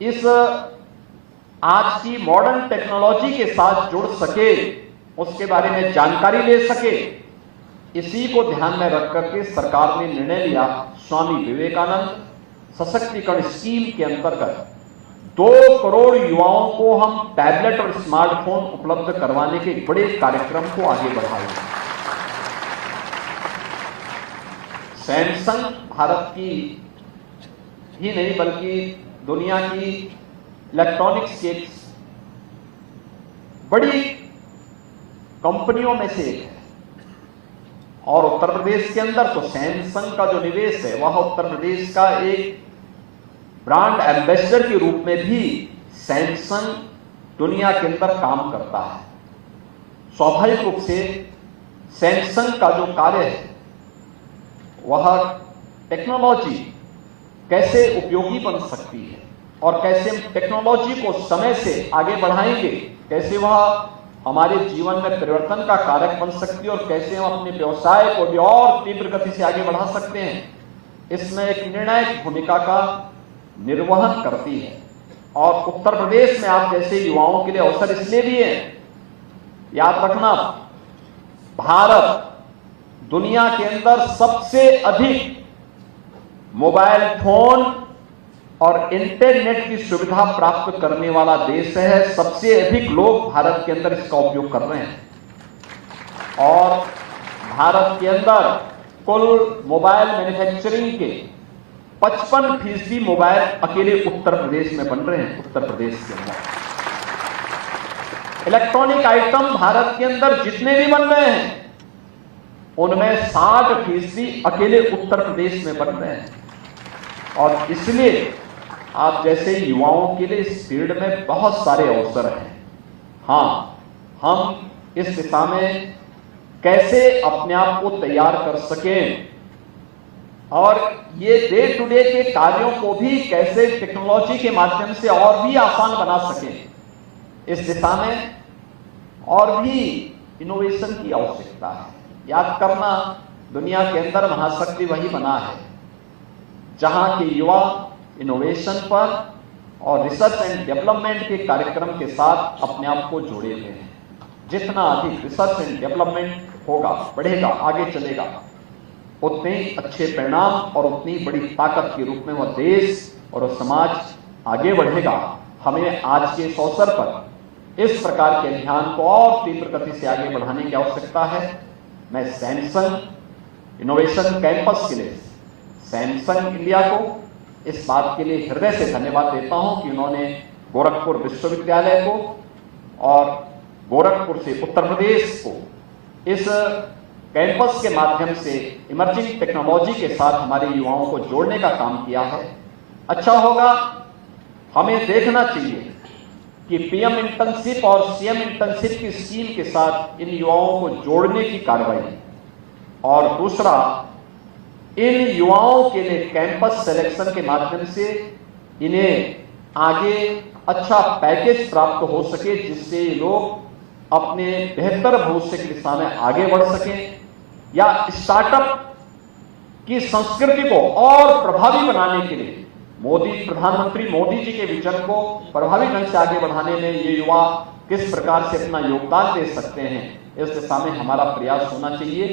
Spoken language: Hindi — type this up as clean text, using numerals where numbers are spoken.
इस आज की मॉडर्न टेक्नोलॉजी के साथ जुड़ सके, उसके बारे में जानकारी ले सके, इसी को ध्यान में रख करके सरकार ने निर्णय लिया स्वामी विवेकानंद सशक्तिकरण स्कीम के अंतर्गत 2 करोड़ युवाओं को हम टैबलेट और स्मार्टफोन उपलब्ध करवाने के बड़े कार्यक्रम को आगे बढ़ाएंगे। सैमसंग भारत की ही नहीं बल्कि दुनिया की इलेक्ट्रॉनिक्स की बड़ी कंपनियों में से एक है और उत्तर प्रदेश के अंदर तो सैमसंग का जो निवेश है वह उत्तर प्रदेश का एक ब्रांड एम्बेसडर के रूप में भी सैमसंग दुनिया के अंदर काम करता है। स्वाभाविक रूप से सैमसंग का जो कार्य है वह टेक्नोलॉजी कैसे उपयोगी बन सकती है और कैसे हम टेक्नोलॉजी को समय से आगे बढ़ाएंगे, कैसे वह हमारे जीवन में परिवर्तन का कारक बन सकती है और कैसे हम अपने व्यवसाय को भी और तीव्र गति से आगे बढ़ा सकते हैं, इसमें एक निर्णायक भूमिका का निर्वहन करती है। और उत्तर प्रदेश में आप जैसे युवाओं के लिए अवसर इसलिए भी है, याद रखना, भारत दुनिया के अंदर सबसे अधिक मोबाइल फोन और इंटरनेट की सुविधा प्राप्त करने वाला देश है। सबसे अधिक लोग भारत के अंदर इसका उपयोग कर रहे हैं और भारत के अंदर कुल मोबाइल मैन्युफैक्चरिंग के 55% मोबाइल अकेले उत्तर प्रदेश में बन रहे हैं। उत्तर प्रदेश के अंदर इलेक्ट्रॉनिक आइटम भारत के अंदर जितने भी बन रहे हैं उनमें 60% अकेले उत्तर प्रदेश में बन रहे हैं और इसलिए आप जैसे युवाओं के लिए इस फील्ड में बहुत सारे अवसर हैं। हाँ, हम इस दिशा में कैसे अपने आप को तैयार कर सकें और ये डे टू डे के कार्यों को भी कैसे टेक्नोलॉजी के माध्यम से और भी आसान बना सकें, इस दिशा में और भी इनोवेशन की आवश्यकता है। याद करना, दुनिया के अंदर महाशक्ति वही बना है जहां के युवा इनोवेशन पर और रिसर्च एंड डेवलपमेंट के कार्यक्रम के साथ अपने आप को जोड़े हुए हैं। जितना अधिक रिसर्च एंड डेवलपमेंट होगा, बढ़ेगा, आगे चलेगा, उतने ही अच्छे परिणाम और उतनी बड़ी ताकत के रूप में वह देश और वह समाज आगे बढ़ेगा। हमें आज के इस अवसर पर इस प्रकार के अभियान को और तीव्र गति से आगे बढ़ाने की आवश्यकता है। मैं सैमसंग इनोवेशन कैंपस के लिए सैमसंग इंडिया को इस बात के लिए हृदय से धन्यवाद देता हूं कि उन्होंने गोरखपुर विश्वविद्यालय को और गोरखपुर से उत्तर प्रदेश को इस कैंपस के माध्यम से इमर्जिंग टेक्नोलॉजी के साथ हमारे युवाओं को जोड़ने का काम किया है। अच्छा होगा, हमें देखना चाहिए कि पीएम इंटर्नशिप और सीएम इंटर्नशिप की स्कीम के साथ इन युवाओं को जोड़ने की कार्रवाई और दूसरा, इन युवाओं के लिए कैंपस सिलेक्शन के माध्यम से इन्हें आगे अच्छा पैकेज प्राप्त हो सके जिससे लोग अपने बेहतर भविष्य की दिशा में आगे बढ़ सकें या स्टार्टअप की संस्कृति को और प्रभावी बनाने के लिए प्रधानमंत्री मोदी जी के विजन को प्रभावी ढंग से आगे बढ़ाने में ये युवा किस प्रकार से अपना योगदान दे सकते हैं, इस दिशा में हमारा प्रयास होना चाहिए।